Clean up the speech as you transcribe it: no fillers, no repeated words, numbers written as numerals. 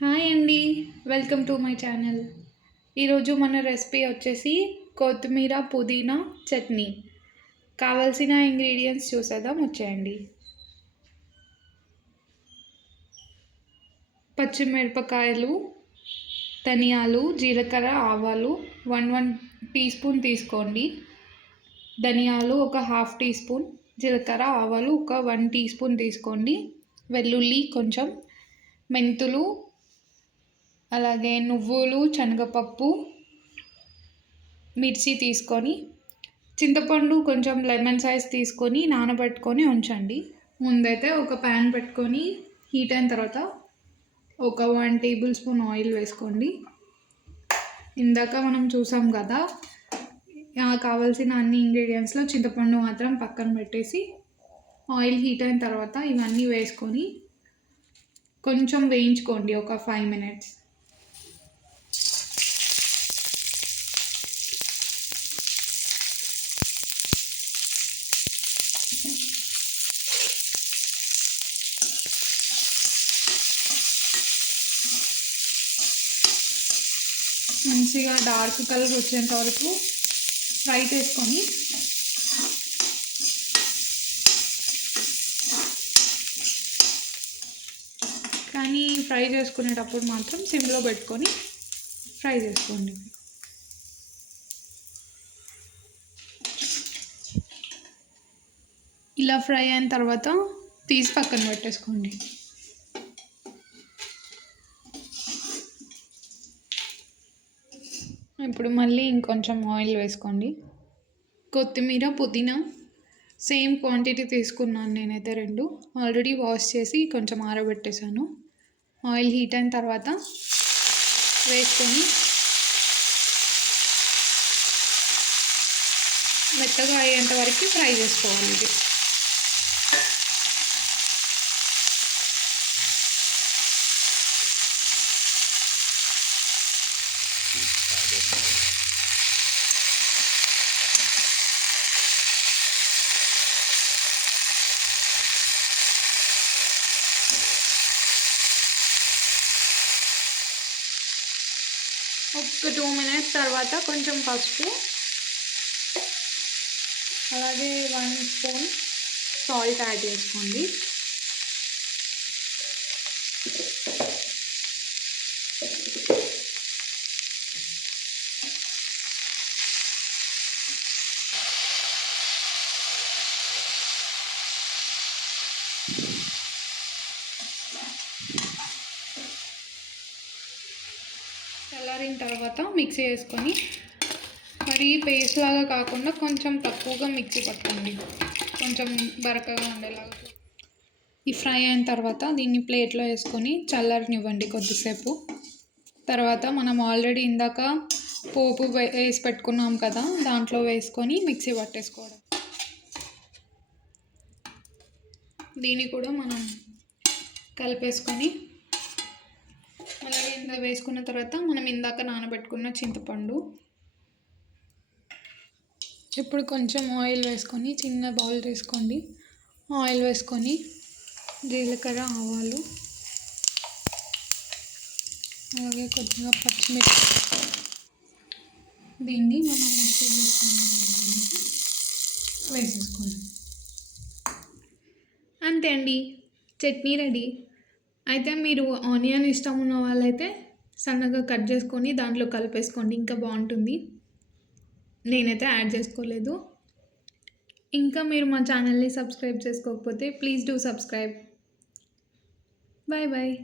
Hi అండి. Welcome to my channel. ఈరోజు మన రెసిపీ వచ్చేసి కొత్తిమీర పుదీనా చట్నీ. కావాల్సిన ఇంగ్రీడియంట్స్ చూసేద్దాం, వచ్చేయండి. పచ్చిమిరపకాయలు, ధనియాలు, జీలకర్ర, ఆవాలు 1 టీ స్పూన్ తీసుకోండి. ధనియాలు ఒక హాఫ్ టీ స్పూన్, జీలకర్ర, ఆవాలు ఒక 1 టీ స్పూన్ తీసుకోండి. వెల్లుల్లి కొంచెం, మెంతులు, అలాగే నువ్వులు, శనగపప్పు, మిర్చి తీసుకొని, చింతపండు కొంచెం లెమన్ సైజ్ తీసుకొని నానబెట్టుకొని ఉంచండి. ముందైతే ఒక ప్యాన్ పెట్టుకొని హీట్ అయిన తర్వాత ఒక 1 టేబుల్ స్పూన్ ఆయిల్ వేసుకోండి. ఇందాక మనం చూసాం కదా, కావాల్సిన అన్ని ఇంగ్రీడియంట్స్లో చింతపండు మాత్రం పక్కన పెట్టేసి ఆయిల్ హీట్ అయిన తర్వాత ఇవన్నీ వేసుకొని కొంచెం వేయించుకోండి ఒక 5 మినిట్స్. మంచిగా డార్క్ కలర్ వచ్చేంత వరకు ఫ్రై చేసుకొని కానీ ఫ్రై చేసుకునేటప్పుడు మాత్రం సిమ్లో పెట్టుకొని ఫ్రై చేసుకోండి. ఇలా ఫ్రై అయిన తర్వాత తీసి పక్కన పెట్టేసుకోండి. ఇప్పుడు మళ్ళీ ఇంకొంచెం ఆయిల్ వేసుకోండి. కొత్తిమీర, పుదీనా సేమ్ క్వాంటిటీ తీసుకున్నాను నేనైతే 2. ఆల్రెడీ వాష్ చేసి కొంచెం ఆరబెట్టేశాను. ఆయిల్ హీట్ అయిన తర్వాత వేసుకొని మెత్తగా అయ్యేంత వరకు ఫ్రై చేసుకోవాలి. ఇది ఒక 2 మినిట్స్ తర్వాత కొంచెం పసుపు, అలాగే 1 స్పూన్ సాల్ట్ యాడ్ చేసుకోండి. చల్లారిన తర్వాత మిక్సీ వేసుకొని, మరి పేస్ట్ లాగా కాకుండా కొంచెం తక్కువగా మిక్సీ పట్టుకోండి, కొంచెం బరకగా ఉండేలాగా. ఈ ఫ్రై అయిన తర్వాత దీన్ని ప్లేట్లో వేసుకొని చల్లారనివ్వండి కొద్దిసేపు. తర్వాత మనం ఆల్రెడీ ఇందాక పోపు వేసి పెట్టుకున్నాం కదా, దాంట్లో వేసుకొని మిక్సీ పట్టేసుకోవడం. దీన్ని కూడా మనం కలిపేసుకొని, అలాగే ఇందాక వేసుకున్న తర్వాత మనం ఇందాక నానబెట్టుకున్న చింతపండు. ఇప్పుడు కొంచెం ఆయిల్ వేసుకొని, చిన్న బౌల్ తీసుకోండి. ఆయిల్ వేసుకొని జీలకర్ర, ఆవాలు, అలాగే కొద్దిగా పచ్చిమిర్చి, దీన్ని మనం మిక్సీ వేసేసుకోండి. అంతే అండి, చట్నీ రెడీ. అయితే మీరు ఆనియన్ ఇష్టం ఉన్న వాళ్ళైతే సన్నగా కట్ చేసుకొని దాంట్లో కలిపేసుకోండి, ఇంకా బాగుంటుంది. నేనైతే యాడ్ చేసుకోలేదు. ఇంకా మీరు మా ఛానల్ని సబ్స్క్రైబ్ చేసుకోకపోతే please do subscribe. Bye bye.